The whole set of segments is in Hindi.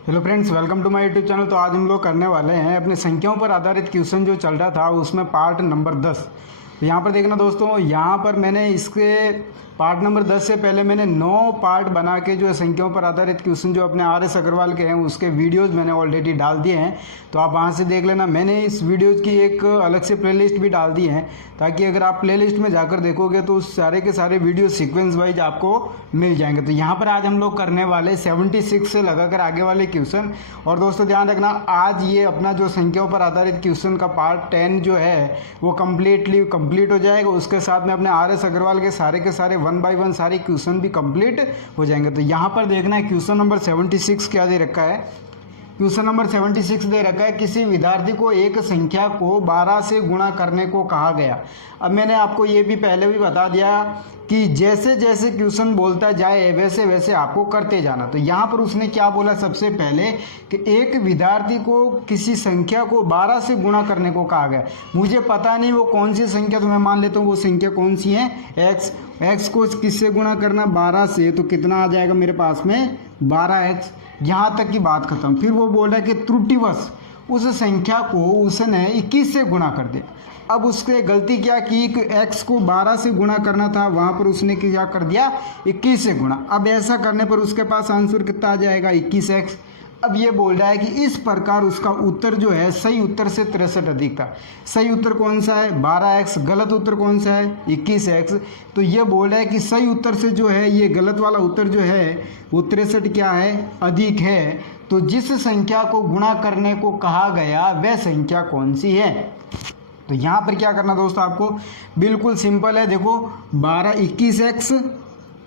Hello friends, welcome to my YouTube channel. तो आज हम लोग करने वाले हैं अपने संख्याओं पर आधारित क्वेश्चन जो चल रहा था उसमें पार्ट नंबर 10। तो यहाँ पर देखना दोस्तों, यहाँ पर मैंने इसके पार्ट नंबर 10 से पहले मैंने 9 पार्ट बना के जो है संख्याओं पर आधारित क्वेश्चन जो अपने RS अग्रवाल के हैं उसके वीडियोज़ मैंने ऑलरेडी डाल दिए हैं, तो आप वहाँ से देख लेना। मैंने इस वीडियोज़ की एक अलग से प्लेलिस्ट भी डाल दी है ताकि अगर आप प्लेलिस्ट में जाकर देखोगे तो उस सारे के सारे वीडियो सीक्वेंस वाइज आपको मिल जाएंगे। तो यहाँ पर आज हम लोग करने वाले 76 से लगाकर आगे वाले क्वेश्चन। और दोस्तों ध्यान रखना, आज ये अपना जो संख्याओं पर आधारित क्वेश्चन का पार्ट 10 जो है वो कंप्लीट हो जाएगा। उसके साथ में अपने RS अग्रवाल के सारे 1 बाय 1 सारे क्वेश्चन भी कंप्लीट हो जाएंगे। तो यहाँ पर देखना है क्वेश्चन नंबर 76 क्या दे रखा है। क्वेश्चन नंबर 76 दे रखा है, किसी विद्यार्थी को एक संख्या को 12 से गुणा करने को कहा गया। अब मैंने आपको ये भी पहले भी बता दिया कि जैसे जैसे क्वेश्चन बोलता जाए वैसे वैसे आपको करते जाना। तो यहाँ पर उसने क्या बोला सबसे पहले कि एक विद्यार्थी को किसी संख्या को 12 से गुणा करने को कहा गया। मुझे पता नहीं वो कौन सी संख्या, तो मैं मान लेता हूँ वो संख्या कौन सी है, x को किससे गुणा करना, 12 से। तो कितना आ जाएगा मेरे पास में 12x। यहाँ तक की बात खत्म। फिर वो बोल रहा है कि त्रुटिवश उस संख्या को उसने 21 से गुणा कर दिया। अब उसने गलती क्या की कि x को 12 से गुणा करना था, वहाँ पर उसने क्या कर दिया 21 से गुणा। अब ऐसा करने पर उसके पास आंसर कितना आ जाएगा 21x। अब ये बोल रहा है कि इस प्रकार उसका उत्तर जो है सही उत्तर से 63 अधिक था। सही उत्तर कौन सा है 12x, गलत उत्तर कौन सा है 21x। तो ये बोल रहा है कि सही उत्तर से जो है ये गलत वाला उत्तर जो है वो 63 क्या है अधिक है। तो जिस संख्या को गुणा करने को कहा गया वह संख्या कौन सी है। तो यहाँ पर क्या करना दोस्तों, आपको बिल्कुल सिंपल है। देखो 21x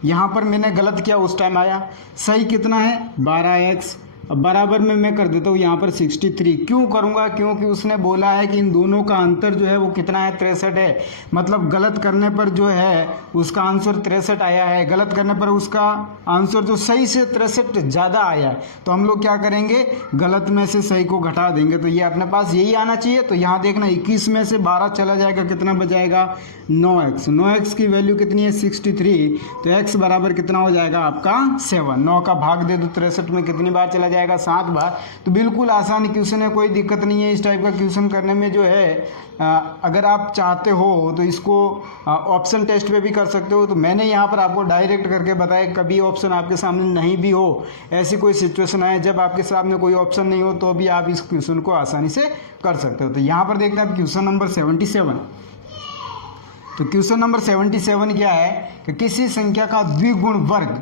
यहाँ पर मैंने गलत किया, उस टाइम आया। सही कितना है 12x। अब बराबर में मैं कर देता हूँ यहाँ पर 63। क्यों करूँगा, क्योंकि उसने बोला है कि इन दोनों का अंतर जो है वो कितना है 63 है। मतलब गलत करने पर जो है उसका आंसर 63 आया है, गलत करने पर उसका आंसर जो सही से 63 ज़्यादा आया है। तो हम लोग क्या करेंगे, गलत में से सही को घटा देंगे। तो ये अपने पास यही आना चाहिए। तो यहाँ देखना 21 में से 12 चला जाएगा, कितना बचाएगा 9x। 9x की वैल्यू कितनी है 63। तो x बराबर कितना हो जाएगा आपका 7। 9 का भाग दे दो 63 में, कितनी बार चला जाएगा 7 बार। तो बिल्कुल आसान क्वेश्चन है, कोई दिक्कत नहीं है इस टाइप का क्वेश्चन करने में। जो है अगर आप चाहते हो तो इसको ऑप्शन टेस्ट पे भी कर सकते हो। तो मैंने यहाँ पर आपको डायरेक्ट करके बताया, कभी ऑप्शन आपके सामने नहीं भी हो, ऐसी कोई सिचुएशन आए जब आपके सामने कोई ऑप्शन नहीं हो तो भी आप इस क्वेश्चन को आसानी से कर सकते हो। तो यहाँ पर देखते हैं आप क्वेश्चन नंबर 77। तो क्वेश्चन नंबर 77 क्या है कि किसी संख्या का द्विगुण वर्ग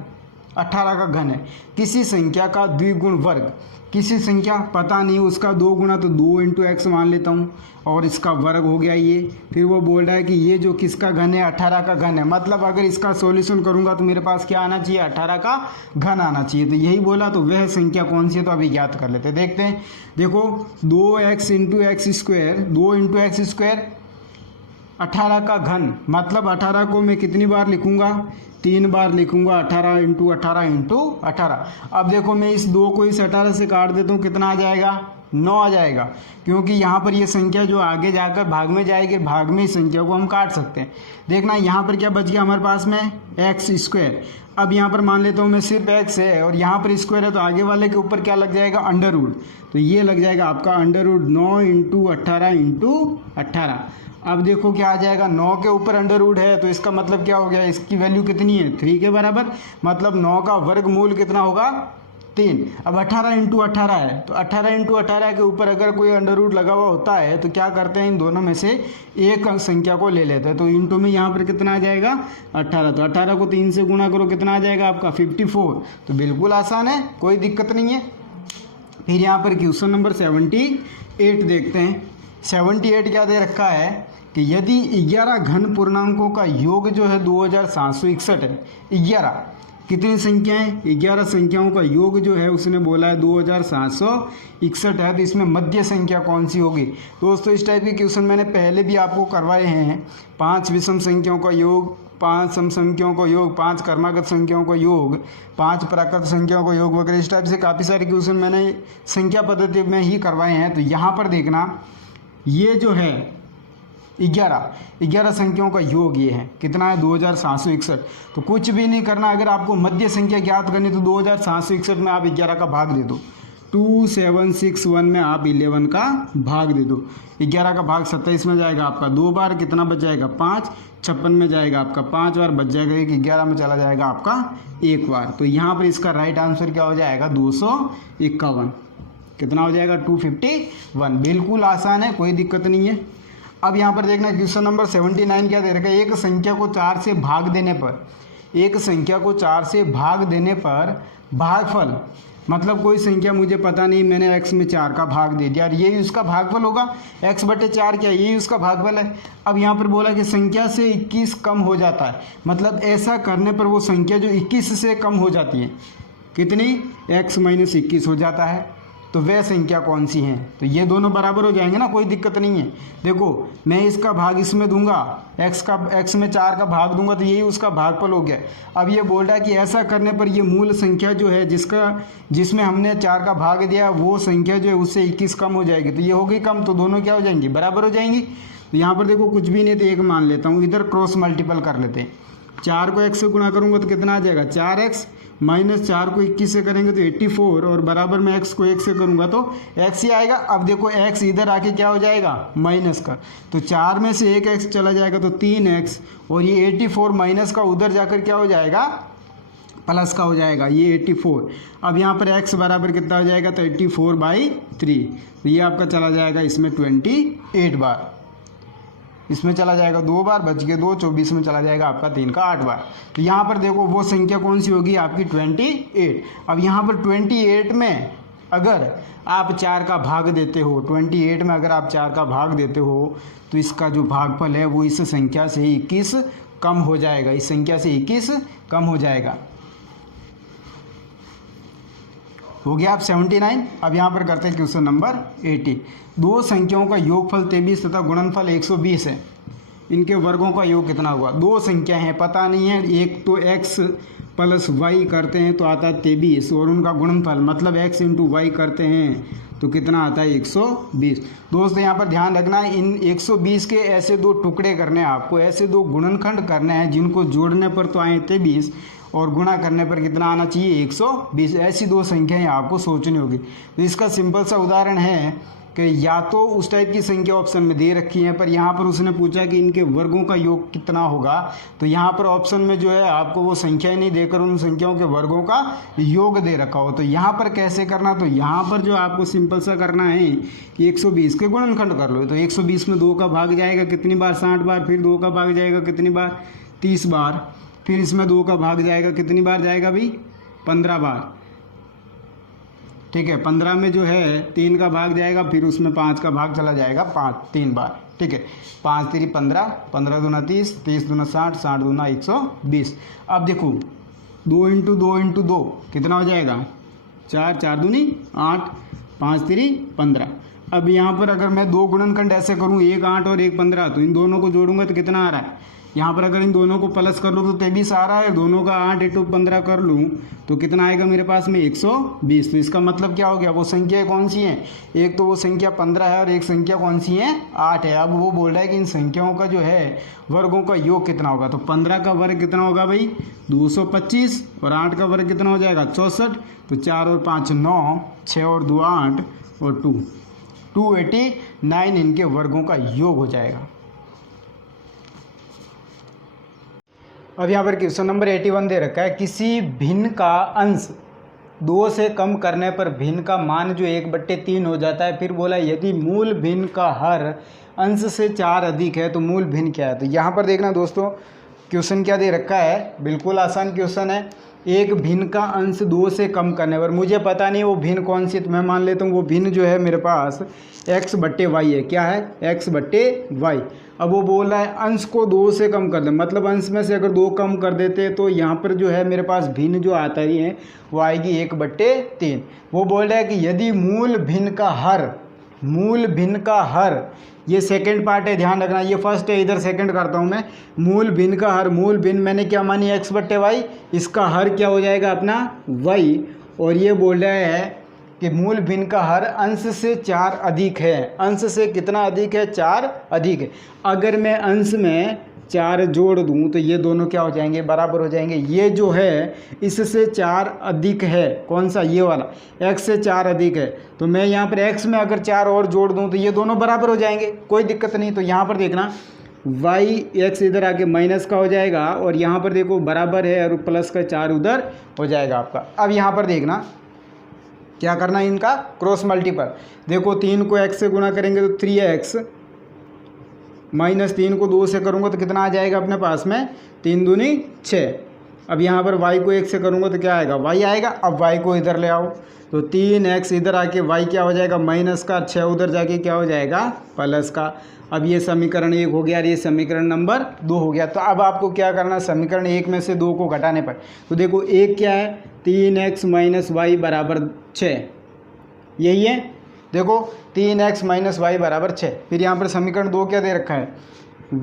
18 का घन है। किसी संख्या का द्विगुण वर्ग, किसी संख्या पता नहीं उसका 2 गुना, तो 2 × x मान लेता हूँ और इसका वर्ग हो गया ये। फिर वो बोल रहा है कि ये जो किसका घन है 18 का घन है। मतलब अगर इसका सॉल्यूशन करूँगा तो मेरे पास क्या आना चाहिए 18 का घन आना चाहिए। तो यही बोला, तो वह संख्या कौन सी है तो अभी ज्ञात कर लेते हैं। देखते हैं, देखो 2x × x square, 2 × x square 18 का घन। मतलब 18 को मैं कितनी बार लिखूंगा 3 बार लिखूंगा, 18 × 18 × 18। अब देखो मैं इस 2 को इस 18 से काट देता हूँ, कितना आ जाएगा 9 आ जाएगा। क्योंकि यहाँ पर ये संख्या जो आगे जाकर भाग में जाएगी, भाग में इस संख्या को हम काट सकते हैं। देखना यहाँ पर क्या बच गया हमारे पास में x स्क्वायर। अब यहाँ पर मान लेता हूँ मैं सिर्फ x है और यहाँ पर स्क्वायर है, तो आगे वाले के ऊपर क्या लग जाएगा अंडर रूट। तो ये लग जाएगा आपका अंडर रूट 9 × 18 × 18। अब देखो क्या आ जाएगा, 9 के ऊपर अंडर रूट है तो इसका मतलब क्या हो गया, इसकी वैल्यू कितनी है 3 के बराबर। मतलब 9 का वर्गमूल कितना होगा 3। अब 18 × 18 है, तो 18 × 18 के ऊपर अगर कोई अंडर रूट लगा हुआ होता है तो क्या करते हैं, इन दोनों में से एक संख्या को ले लेते हैं। तो इंटू में यहाँ पर कितना आ जाएगा 18। तो 18 को 3 से गुणा करो, कितना आ जाएगा आपका 54। तो बिल्कुल आसान है, कोई दिक्कत नहीं है। फिर यहाँ पर क्वेश्चन नंबर 78 देखते हैं। 78 क्या दे रखा है कि यदि 11 घन पूर्णांकों का योग जो है 2761 है। 11 कितनी संख्याएं, 11 संख्याओं का योग जो है उसने बोला है 2761 है। तो इसमें मध्य संख्या कौन सी होगी। दोस्तों इस टाइप के क्वेश्चन मैंने पहले भी आपको करवाए हैं। 5 विषम संख्याओं का योग, 5 सम संख्याओं का योग, 5 क्रमागत संख्याओं का योग, 5 प्राकृत संख्याओं का योग वगैरह, इस टाइप से काफ़ी सारे क्वेश्चन मैंने संख्या पद्धति में ही करवाए हैं। तो यहाँ पर देखना, ये जो है 11 संख्याओं का योग ये है, कितना है 2761। तो कुछ भी नहीं करना, अगर आपको मध्य संख्या ज्ञात करनी तो 2761 में आप 11 का भाग दे दो। 2761 में आप 11 का भाग दे दो। 11 का भाग 27 में जाएगा आपका 2 बार, कितना बच जाएगा 5, 56 में जाएगा आपका 5 बार, बच जाएगा 1, 11 में चला जाएगा आपका 1 बार। तो यहाँ पर इसका राइट आंसर क्या हो जाएगा 251। कितना हो जाएगा 251। बिल्कुल आसान है, कोई दिक्कत नहीं है। अब यहाँ पर देखना क्वेश्चन नंबर 79 क्या दे रखा है, एक संख्या को 4 से भाग देने पर, एक संख्या को 4 से भाग देने पर भागफल, मतलब कोई संख्या मुझे पता नहीं, मैंने x में 4 का भाग दे दिया और ये उसका भागफल होगा, x बटे 4 क्या ये उसका भागफल है। अब यहाँ पर बोला कि संख्या से 21 कम हो जाता है, मतलब ऐसा करने पर वो संख्या जो 21 से कम हो जाती है, कितनी, x माइनस 21 हो जाता है, तो वह संख्या कौन सी है। तो ये दोनों बराबर हो जाएंगे ना, कोई दिक्कत नहीं है। देखो मैं इसका भाग इसमें दूंगा, x में 4 का भाग दूंगा तो यही उसका भागफल हो गया। अब ये बोल रहा है कि ऐसा करने पर ये मूल संख्या जो है जिसमें हमने 4 का भाग दिया वो संख्या जो है उससे 21 कम हो जाएगी, तो ये हो गई कम, तो दोनों क्या हो जाएंगी, बराबर हो जाएंगी। तो यहाँ पर देखो कुछ भी नहीं तो 1 मान लेता हूँ, इधर क्रॉस मल्टीपल कर लेते हैं। 4 को x से गुणा करूँगा तो कितना आ जाएगा 4x, माइनस 4 को 21 से करेंगे तो 84, और बराबर में x को 1 से करूँगा तो x ही आएगा। अब देखो x इधर आके क्या हो जाएगा माइनस का, तो 4 में से 1 x चला जाएगा तो 3x, और ये 84 माइनस का उधर जाकर क्या हो जाएगा प्लस का हो जाएगा, ये 84। अब यहाँ पर x बराबर कितना हो जाएगा तो 84/3, तो ये आपका चला जाएगा इसमें 28 बार, इसमें चला जाएगा 2 बार, बच गए 2, 24 में चला जाएगा आपका 3 का 8 बार। तो यहाँ पर देखो वो संख्या कौन सी होगी आपकी 28। अब यहाँ पर 28 में अगर आप 4 का भाग देते हो, 28 में अगर आप 4 का भाग देते हो तो इसका जो भागफल है वो इस संख्या से 21 कम हो जाएगा, इस संख्या से 21 कम हो जाएगा। हो गया आप 79। अब यहाँ पर करते हैं क्वेश्चन नंबर 80। दो संख्याओं का योगफल 23 तथा गुणनफल 120 है, इनके वर्गों का योग कितना हुआ। दो संख्या हैं, पता नहीं है, एक तो x प्लस वाई करते हैं तो आता है 23, और उनका गुणनफल मतलब x इंटू वाई करते हैं तो कितना आता है 120। दोस्त यहाँ पर ध्यान रखना है, इन 120 के ऐसे दो टुकड़े करने हैं आपको, ऐसे दो गुणनखंड करने हैं जिनको जोड़ने पर तो आए 23 और गुणा करने पर कितना आना चाहिए 120। ऐसी दो संख्याएं आपको सोचनी होगी। तो इसका सिंपल सा उदाहरण है कि या तो उस टाइप की संख्या ऑप्शन में दे रखी है, पर यहाँ पर उसने पूछा कि इनके वर्गों का योग कितना होगा, तो यहाँ पर ऑप्शन में जो है आपको वो संख्या नहीं देकर उन संख्याओं के वर्गों का योग दे रखा हो। तो यहाँ पर कैसे करना, तो यहाँ पर जो आपको सिंपल सा करना है कि 120 के गुणनखंड कर लो। तो 120 में 2 का भाग जाएगा कितनी बार 60 बार, फिर 2 का भाग जाएगा कितनी बार 30 बार, फिर इसमें 2 का भाग जाएगा कितनी बार जाएगा भाई 15 बार, ठीक है। 15 में जो है 3 का भाग जाएगा, फिर उसमें 5 का भाग चला जाएगा 3 बार, ठीक है। 5 3 15, 15 दूना 30, 30 दूना 60, 60 दूना 120। अब देखो 2 इंटू 2 इंटू 2 कितना हो जाएगा 4, 4 दूनी 8, 5 3 15। अब यहाँ पर अगर मैं दो गुणनखंड ऐसे करूँ, एक 8 और एक 15, तो इन दोनों को जोड़ूंगा तो कितना आ रहा है, यहाँ पर अगर इन दोनों को प्लस कर लूँ तो 23 आ रहा है, दोनों का 8 इंटू 15 कर लूँ तो कितना आएगा मेरे पास में 120। तो इसका मतलब क्या हो गया, वो संख्या कौन सी हैं, एक तो वो संख्या 15 है और एक संख्या कौन सी है 8 है। अब वो बोल रहा है कि इन संख्याओं का जो है वर्गों का योग कितना होगा। तो 15 का वर्ग कितना होगा भाई 225, और 8 का वर्ग कितना हो जाएगा 64। तो 4 और 5 9, 6 और 2 8 और 289 इनके वर्गों का योग हो जाएगा। अब यहाँ पर क्वेश्चन नंबर 81 दे रखा है, किसी भिन्न का अंश 2 से कम करने पर भिन्न का मान जो 1/3 हो जाता है। फिर बोला यदि मूल भिन्न का हर अंश से 4 अधिक है तो मूल भिन्न क्या है। तो यहाँ पर देखना दोस्तों क्वेश्चन क्या दे रखा है, बिल्कुल आसान क्वेश्चन है। एक भिन्न का अंश 2 से कम करने पर, मुझे पता नहीं वो भिन्न कौन सी है, तो मैं मान लेता हूँ वो भिन्न जो है मेरे पास x/y है। क्या है x/y। अब वो बोल रहा है अंश को 2 से कम कर दे, मतलब अंश में से अगर 2 कम कर देते तो यहाँ पर जो है मेरे पास भिन्न जो आता है वो आएगी 1/3। वो बोल रहा है कि यदि मूल भिन्न का हर, ये सेकंड पार्ट है ध्यान रखना, ये फर्स्ट है इधर सेकंड करता हूँ मैं। मूल भिन्न का हर, मूल भिन्न मैंने क्या मानी x/y, इसका हर क्या हो जाएगा अपना y। और ये बोल रहा है कि मूल भिन्न का हर अंश से 4 अधिक है। अंश से कितना अधिक है 4 अधिक है। अगर मैं अंश में 4 जोड़ दूं तो ये दोनों क्या हो जाएंगे, बराबर हो जाएंगे। ये जो है इससे 4 अधिक है, कौन सा, ये वाला, x से 4 अधिक है, तो मैं यहाँ पर x में अगर 4 और जोड़ दूं तो ये दोनों बराबर हो जाएंगे, कोई दिक्कत नहीं। तो यहाँ पर देखना y x इधर आके माइनस का हो जाएगा और यहाँ पर देखो बराबर है और प्लस का 4 उधर हो जाएगा आपका। अब यहाँ पर देखना क्या करना है, इनका क्रॉस मल्टीपल। देखो 3 को x से गुणा करेंगे तो 3x, माइनस 3 को 2 से करूँगा तो कितना आ जाएगा अपने पास में, 3 दूनी 6। अब यहाँ पर y को 1 से करूँगा तो क्या आएगा, y आएगा। अब y को इधर ले आओ तो 3x इधर आके y क्या हो जाएगा, माइनस का, 6 उधर जाके क्या हो जाएगा, प्लस का। अब ये समीकरण 1 हो गया और ये समीकरण नंबर 2 हो गया। तो अब आपको क्या करना, समीकरण 1 में से 2 को घटाने पर, तो देखो 1 क्या है, 3x माइनस वाई बराबर 6, यही है। देखो 3x माइनस वाई बराबर 6। फिर यहाँ पर समीकरण 2 क्या दे रखा है,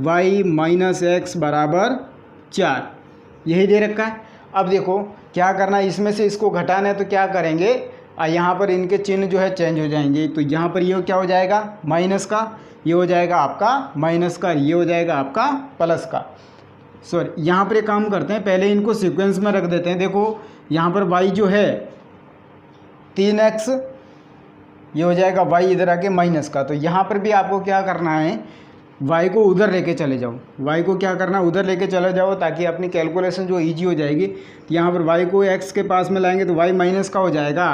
y माइनस एक्स बराबर 4, यही दे रखा है। अब देखो क्या करना है, इसमें से इसको घटाना है तो क्या करेंगे, यहाँ पर इनके चिन्ह जो है चेंज हो जाएंगे। तो यहाँ पर ये क्या हो जाएगा, माइनस का, ये हो जाएगा आपका माइनस का, ये हो जाएगा आपका प्लस का। सॉरी, यहाँ पर एक काम करते हैं, पहले इनको सीक्वेंस में रख देते हैं। देखो यहाँ पर y जो है 3x, ये हो जाएगा y इधर आके माइनस का। तो यहाँ पर भी आपको क्या करना है, y को उधर लेके चले जाओ, y को क्या करना, उधर लेके चले जाओ ताकि अपनी कैलकुलेशन जो इजी हो जाएगी। तो यहाँ पर y को x के पास में लाएंगे तो y माइनस का हो जाएगा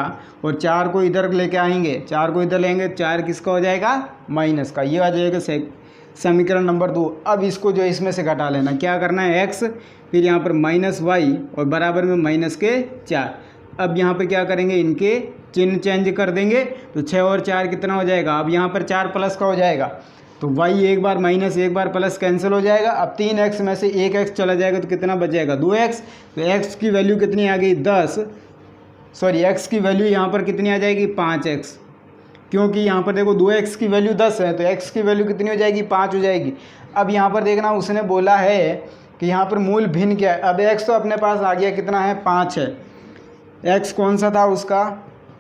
और 4 को इधर लेके आएंगे, 4 को इधर लेंगे, 4 किसका हो जाएगा, माइनस का। ये आ जाएगा समीकरण नंबर 2। अब इसको जो इसमें से घटा लेना, क्या करना है, x, फिर यहाँ पर माइनस वाई और बराबर में माइनस के 4। अब यहाँ पर क्या करेंगे, इनके चिन्ह चेंज कर देंगे तो 6 और 4 कितना हो जाएगा, अब यहाँ पर 4 प्लस का हो जाएगा। तो y एक बार माइनस एक बार प्लस कैंसिल हो जाएगा। अब 3x में से 1x चला जाएगा तो कितना बच जाएगा, 2x। तो x की वैल्यू कितनी आ गई, 10, सॉरी x की वैल्यू यहाँ पर कितनी आ जाएगी, 5x, क्योंकि यहाँ पर देखो 2x की वैल्यू 10 है तो x की वैल्यू कितनी हो जाएगी, 5 हो जाएगी। अब यहाँ पर देखना उसने बोला है कि यहाँ पर मूल भिन्न क्या है। अब x तो अपने पास आ गया, कितना है, 5 है। x कौन सा था, उसका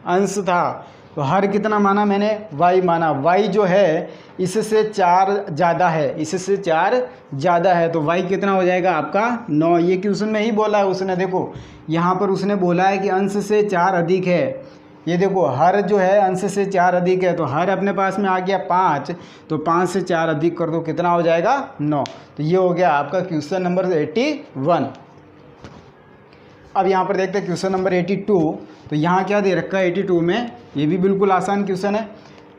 अंश था, तो हर कितना माना मैंने, y माना। y जो है इससे 4 ज़्यादा है, इससे 4 ज़्यादा है, तो y कितना हो जाएगा आपका 9। ये क्वेश्चन में ही बोला है उसने। देखो यहाँ पर उसने बोला है कि अंश से 4 अधिक है। ये देखो हर जो है अंश से 4 अधिक है, तो हर अपने पास में आ गया 5, तो 5 से 4 अधिक कर दो, कितना हो जाएगा, 9। तो ये हो गया आपका क्वेश्चन नंबर 81। अब यहाँ पर देखते हैं क्वेश्चन नंबर 82। तो यहाँ क्या दे रखा है 82 में, ये भी बिल्कुल आसान क्वेश्चन है।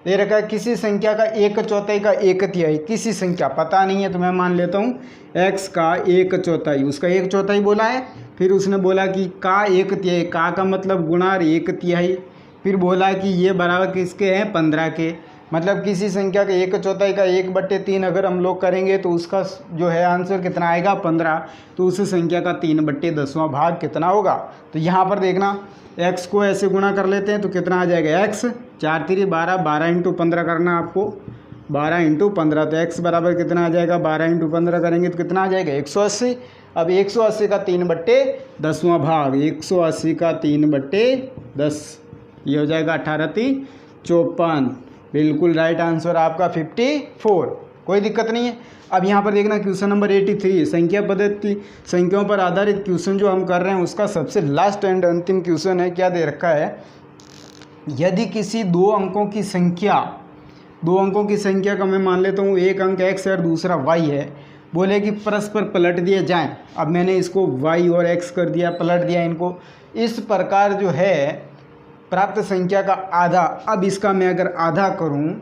दे रखा है किसी संख्या का 1/4 का 1/3, किसी संख्या पता नहीं है तो मैं मान लेता हूँ x का 1/4, उसका 1/4 बोला है। फिर उसने बोला कि का 1/3, का मतलब गुणा 1/3, फिर बोला कि ये बराबर किसके हैं, 15 के। मतलब किसी संख्या के 1/4 का 1/3 अगर हम लोग करेंगे तो उसका जो है आंसर कितना आएगा, 15। तो उस संख्या का 3/10वां भाग कितना होगा। तो यहाँ पर देखना x को ऐसे गुणा कर लेते हैं तो कितना आ जाएगा, x 4 3 12, 12 × 15 करना आपको, 12 × 15। तो x बराबर कितना आ जाएगा, 12 × 15 करेंगे तो कितना आ जाएगा, 180। अब 180 का 3/10वां भाग, 180 का 3/10, ये हो जाएगा 18 3 54। बिल्कुल राइट आंसर आपका 54, कोई दिक्कत नहीं है। अब यहाँ पर देखना क्वेश्चन नंबर 83, संख्या पद्धति, संख्याओं पर आधारित क्वेश्चन जो हम कर रहे हैं उसका सबसे लास्ट एंड अंतिम क्वेश्चन है। क्या दे रखा है, यदि किसी दो अंकों की संख्या का मैं मान लेता हूँ एक अंक x है और दूसरा y है, बोले कि परस्पर पलट दिए जाएं। अब मैंने इसको y और x कर दिया, पलट दिया इनको। इस प्रकार जो है प्राप्त संख्या का आधा, अब इसका मैं अगर आधा करूं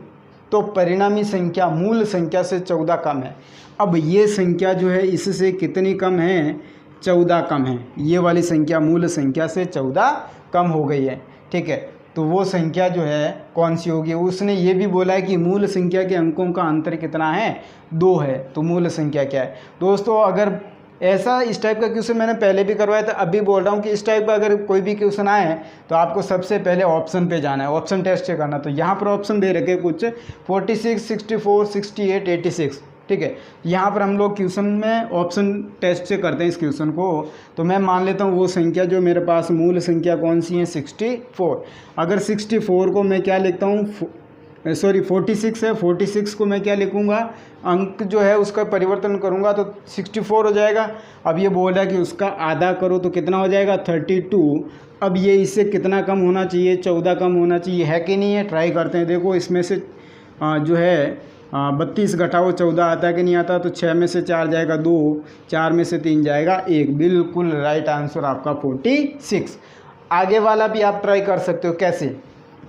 तो परिणामी संख्या मूल संख्या से 14 कम है। अब ये संख्या जो है इससे कितनी कम है, 14 कम है। ये वाली संख्या मूल संख्या से 14 कम हो गई है, ठीक है। तो वो संख्या जो है कौन सी होगी। उसने ये भी बोला है कि मूल संख्या के अंकों का अंतर कितना है, 2 है। तो मूल संख्या क्या है दोस्तों। अगर ऐसा इस टाइप का क्वेश्चन मैंने पहले भी करवाया था, अब भी बोल रहा हूँ कि इस टाइप का अगर कोई भी क्वेश्चन आए तो आपको सबसे पहले ऑप्शन पे जाना है, ऑप्शन टेस्ट से करना। तो यहाँ पर ऑप्शन दे रखे कुछ 46, 64, 68, 86, ठीक है। यहाँ पर हम लोग क्वेश्चन में ऑप्शन टेस्ट से करते हैं इस क्वेश्चन को। तो मैं मान लेता हूँ वो संख्या जो मेरे पास मूल संख्या कौन सी है, 64। अगर 64 को मैं क्या लिखता हूँ, सॉरी 46 है, 46 को मैं क्या लिखूँगा, अंक जो है उसका परिवर्तन करूँगा तो 64 हो जाएगा। अब ये बोल रहा है कि उसका आधा करो तो कितना हो जाएगा 32। अब ये इससे कितना कम होना चाहिए, 14 कम होना चाहिए, है कि नहीं है, ट्राई करते हैं। देखो इसमें से जो है 32 घटाओ 14 आता है कि नहीं आता, तो 6 में से 4 जाएगा 2, 4 में से 3 जाएगा 1। बिल्कुल राइट आंसर आपका 46। आगे वाला भी आप ट्राई कर सकते हो। कैसे,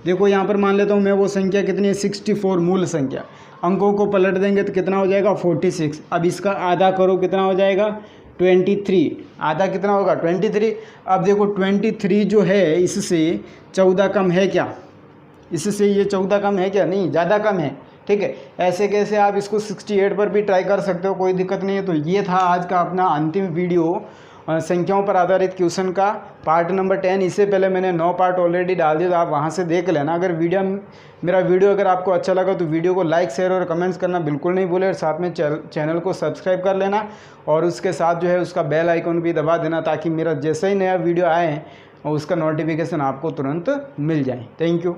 देखो यहाँ पर मान लेता हूँ मैं, वो संख्या कितनी है 64, मूल संख्या। अंकों को पलट देंगे तो कितना हो जाएगा 46। अब इसका आधा करो, कितना हो जाएगा 23। आधा कितना होगा 23। अब देखो 23 जो है इससे 14 कम है क्या, इससे ये 14 कम है क्या, नहीं, ज़्यादा कम है। ठीक है, ऐसे कैसे आप इसको 68 पर भी ट्राई कर सकते हो, कोई दिक्कत नहीं है। तो ये था आज का अपना अंतिम वीडियो संख्याओं पर आधारित क्वेश्चन का पार्ट नंबर 10। इससे पहले मैंने 9 पार्ट ऑलरेडी डाल दिए, तो आप वहाँ से देख लेना। अगर मेरा वीडियो अगर आपको अच्छा लगा तो वीडियो को लाइक, शेयर और कमेंट्स करना बिल्कुल नहीं भूलें, और साथ में चैनल को सब्सक्राइब कर लेना, और उसके साथ जो है उसका बेल आइकन भी दबा देना, ताकि मेरा जैसा ही नया वीडियो आए उसका नोटिफिकेशन आपको तुरंत मिल जाए। Thank you.